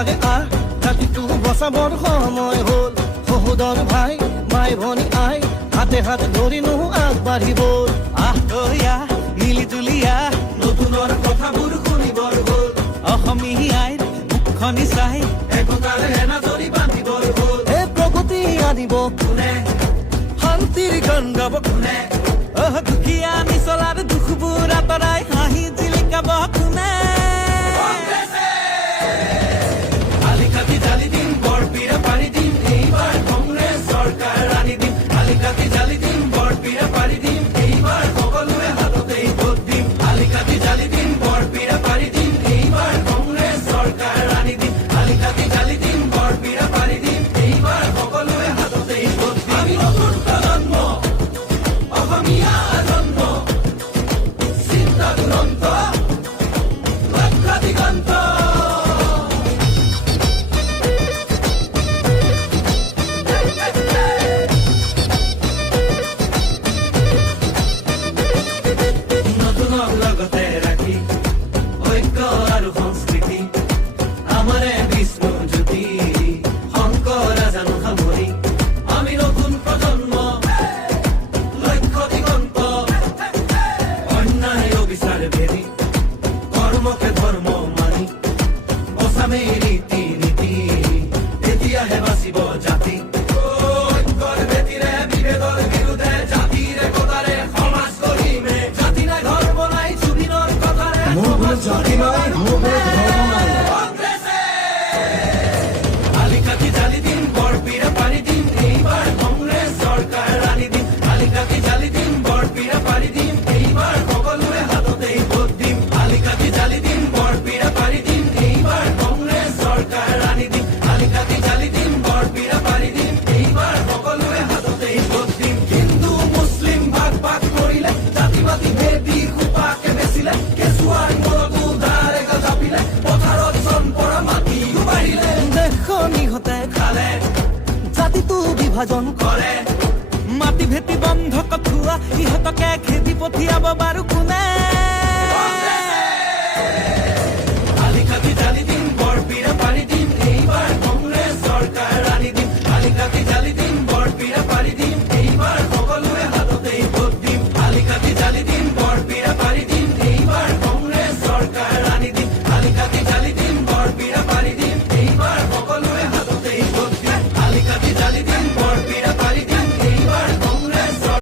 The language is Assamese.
নালাগে জাতিটো বচাবৰ সময় হ'ল সহোদৰ ভাই মাই ভনী আই হাতে হাত ধৰিনো আগবাঢ়িব মিলি জুলিয়া নতুনৰ কথাবোৰ শুনিবৰ হ'ল অসমীয়াইৰ মুখনি চাই একতাৰ হেনাজৰি বান্ধিবৰ হ'ল এই প্ৰগতি আনিব কোনে শান্তিৰ গান গাব কোনে দুখীয়া নিচলাৰ দুখবোৰ আঁতৰাই হাঁহি জিলিকাব কোনে আলিকাটি জালি দিম বৰপীৰা পাৰি দিম এইবাৰ কংগ্ৰেছ চৰকাৰ আনি দিম আলিকাটি জালি দিম বৰপীৰা পাৰি দিম এইবাৰ সকলোৱে হাততেই ভোট দিম আলিকাটি জালি দিম বৰপীৰা পাৰি দিম এইবাৰ কংগ্ৰেছ চৰকাৰ আনি দিম আলিকাটি জালি দিম বৰপীৰা পাৰি দিম এইবাৰ সকলোৱে হাততেই ভোট দিম আমি নতুন প্ৰজন্ম অসমীয়া জন্ম চিন্তা দুৰন্ত লক্ষ্য দিগন্ত নতুনক লগতে ৰাখি ঐক্য আৰু সংস্কৃতি আমাৰে বিষ্ণু জ্যোতি শংকৰ জানো সামৰি আমি নতুন প্ৰজন্ম লক্ষ্য দিগন্ত অন্যায় অবিচাৰ ভেদি কৰ্মকে ধৰ্ম মানি বচামে ৰীতি নীতি তেতিয়াহে বাচিব জাতি ঐক্যৰ ভেটিৰে বিভেদৰ বিৰুদ্ধে জাতিৰ একতাৰে সমাজ গঢ়িমে জাতি নাই ধৰ্ম নাই জুবিনৰ কথাৰে জাতি নাই ধৰ্ম নাই আলিকাটি জালি দিম বৰপীৰা পাৰি দিম এইবাৰ কংগ্ৰেছ চৰকাৰ আনি দিম আলিকাটি জালি দিম বৰপীৰা পাৰি দিম এইবাৰ সকলোৱে হাততেই ভোট দিম আলিকাটি জালি দিম বৰপীৰা পাৰি দিম এইবাৰ কংগ্ৰেছ চৰকাৰ আনি দিম আলিকাটি জালি দিম বৰপীৰা পাৰি দিম এইবাৰ সকলোৱে হাততেই ভোট দিম হিন্দু মুছলিম ভাগ ভাগ কৰিলে জাতি বাতি ভেদি খোপাকে বেচিলে কেঁচুৱাৰ মূৰতো ধাৰ এগাল জাপিলে পথাৰত জন পৰা মাটিও বাঢ়িলে দেশখন ইহঁতে খালে জাতিটো বিভাজন কৰে মাটি ভেটি বন্ধ কঠুৱা ইহঁতকে খেদি পঠিয়াব বাৰু কোনে